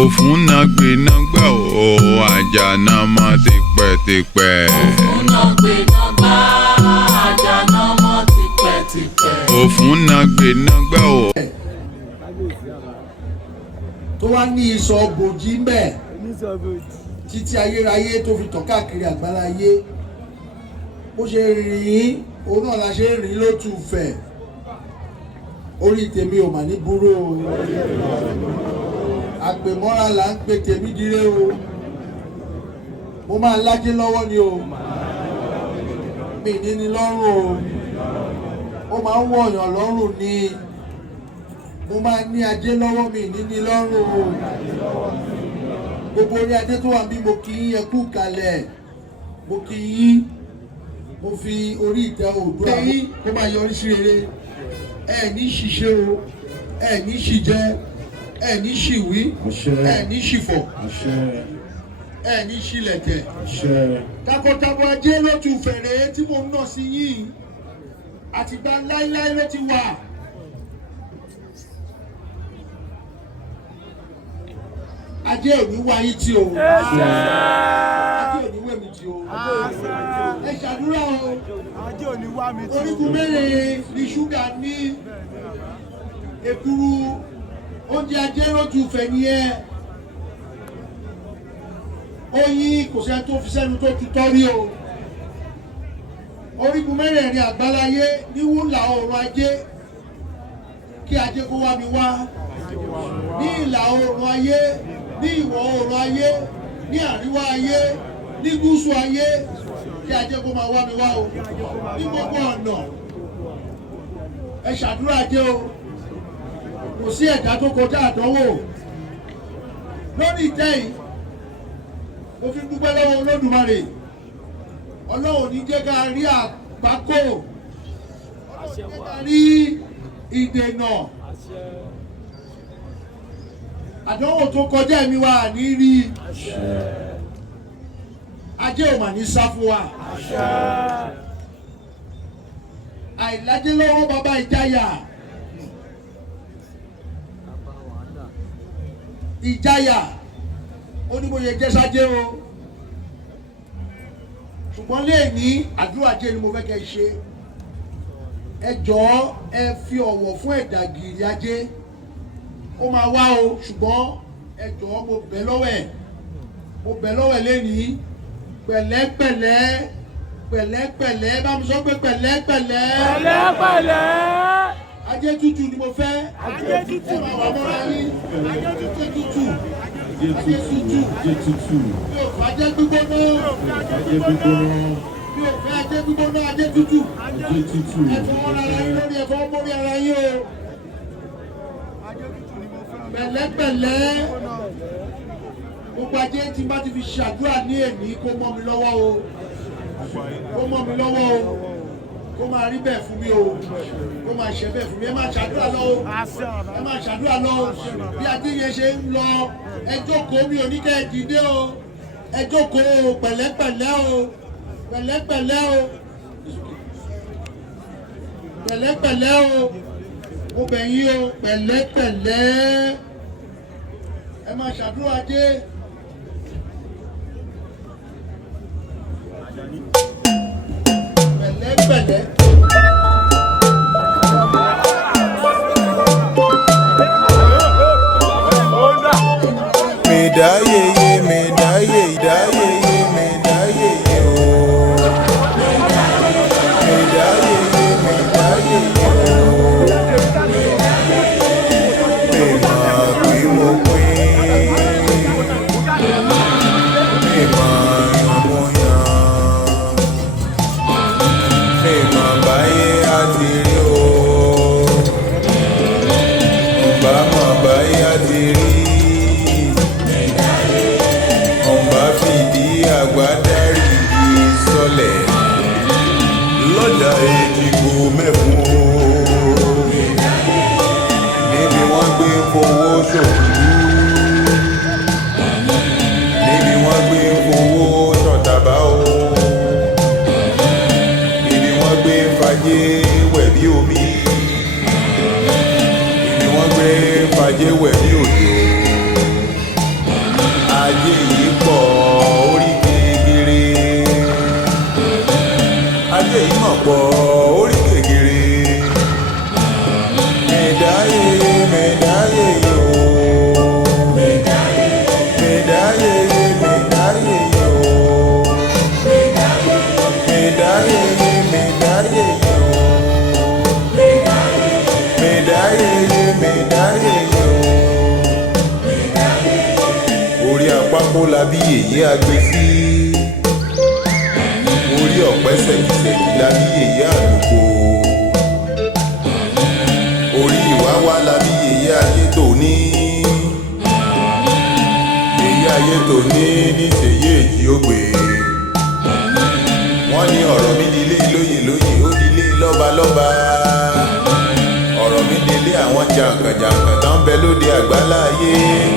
òfúnnagbénagbà o àjànà mọ́ tipẹ́tipẹ́. òfúnnagbénagbà àjànà mọ́ tipẹ́tipẹ́. òfúnnagbénagbà o. tó wá ní ìsọ̀ bòjì mbẹ̀ títí ayérayé tó fi tàn káàkiri àgbáláyé bó ṣe rìn òun náà la ṣe rìn ló tún fẹ̀ orí tèmi ò mà ní burú o àpèmọ́ra là ń pe tèmi dire o mo máa lájé lọ́wọ́ ni o mi ní ní lọ́rùn o ó máa ń wọ̀yàn lọ́rùn ni mo máa ní ajé lọ́wọ́ mi ní ní lọ́rùn o gbogbo orí adé tó wà bí mo kí yín ẹ kú kalẹ̀ mo kí yín mo fi orí ìtẹ́ Oòduà yín kó máa yọrí sí rere ẹ ní ṣìṣe o ẹ ní ṣìjẹ ẹ ní ṣìwí ẹ ní ṣìfọ̀ ẹ ní ṣìlẹ̀tẹ̀ takọtabo ajé ló tún fẹ̀rẹ̀ tí mo ń nà sí yín àtìgbà láíláí ló ti wà. Ajé òní wáyé tí o. Ajé òní wẹ̀mí tí o. Ẹ ṣàdúrà o. Ajé òní wá mi tí o. Orígun mẹ́rin ni ṣúgà ní èkuru oúnjẹ ajé lójú fẹ̀ nìyẹn. Oyin kò sẹ́ni tó fi sẹ́nu tó tutọ́ rí o. Orígun mẹ́rẹ̀ẹ̀rin àgbáláyé ní wúlà oòrùn ajé kí ajé kó wá mi wá. Ní ìlà oòrùn ayé, ní ìwọ̀ oòrùn ayé, ní àríwá ayé, ní gúúsù ayé kí ajé kó máa wá mi wá o. Ní gbogbo ọ̀nà ẹ ṣàdúrà ajé o. Kò sí ẹ̀dá tó kọjá àdánwò. Lórí ìtẹ́ yìí mo fi dúpẹ́ lọ́wọ́ Olódùmarè. Ọlọ́run ní jẹ́ ká rí àgbákò, Ọlọ́run jẹ́ ká rí ìdènà. Àdánwò tó kọjá ẹ̀mí wa ní rí. Ajé ò mà ní sá fún wa. Àìlájé lọ́wọ́ bàbá ìjáyà. Ìjáyà ó ní mo yẹ jẹ́ sájé o. Ṣùgbọ́n léèní àdúrà ajé ni mo fẹ́ kẹ́ ṣe. Ẹ jọ̀ọ́ ẹ fi ọ̀wọ̀ fún ẹ̀dà gìrì ajé. Ó máa wá o ṣùgbọ́n ẹ jọ̀ọ́ mo bẹ̀ lọ́wọ́ ẹ̀ lénìí pẹ̀lẹ́pẹ̀lẹ́ pẹ̀lẹ́pẹ̀lẹ́ bá mi sọ pé pẹ̀lẹ́pẹ̀lẹ́. Pẹ̀lẹ́pẹ̀lẹ́. Ajé tútù ni mo fẹ́. Ajé tútù ni mo fẹ́. Ajé tútù. Ajé tútù. Mi ò fẹ́ ajé gbígbóná. Mi ò fẹ́ ajé gbígbóná, ajé tútù. Ẹ fọwọ́ ara yín lórí ẹ fọwọ́ mórí ara yín o. Pẹ̀lẹ́pẹ̀lẹ́ gbogbo ajé tí bá ti fi ṣàdúrà ní èní kó mọ́ mi lọ́wọ́ o, kó mọ́ mi lọ́wọ́ o, kó máa rí bẹ́ẹ̀ fún mi o, kó máa ṣe bẹ́ẹ̀ fún mi. Ẹ máa ṣàdúrà lọ o, ẹ máa ṣàdúrà lọ o. Bí ajé yẹn ṣe ń lọ ẹ jókòó, mi ò ní kẹ́ ẹ dìde o, ẹ jókòó o, pẹ̀lẹ́pẹ̀lẹ́ o, pẹ̀lẹ́pẹ̀lẹ́ o, pẹ̀lẹ́pẹ̀lẹ́ o. Mo bẹ̀ yín o, pẹ̀lẹ́pẹ̀lẹ́ ẹ máa ṣàdúrà ajé. Pẹ̀lẹ́pẹ̀lẹ́. Mèdáyéyé mèdáyé ìdáyéyé mèdáyéyé o. Mèdáyéyé mèdáyéyé o. Mèmọ̀ pé mo pín. Mèmọ̀ yan mo yan. Mèmọ̀ báyé á ti rí o. Ọba mọ̀ báyé á ti rí. Àgbádárì sọlẹ̀ lọ́jà Èjìgbò mẹ́fún níbi wọ́n gbé fowó ṣòkú, níbi wọ́n gbé fowó ṣọ̀tàbá o, níbi wọ́n gbé fàjé wẹ̀ bí omi, níbi wọ́n gbé fàjé wẹ̀ bí òjò. pákó labí yèyé agbe sí. Orí ọ̀pẹ ṣẹ̀kìṣẹ̀kì labí yèyé àlùkò. Orí ìwáwá labí yèyé ayé tòní. Yèyé ayé tòní níṣèyí èjì ògbè. Wọ́n ní ọ̀rọ̀ mi di ilé lóyè lóyè ó di ilé lọ́ba lọ́ba. Ọ̀rọ̀ mi di ilé àwọn jàǹkànjàǹkàn tó ń bẹ lóde àgbáláyé.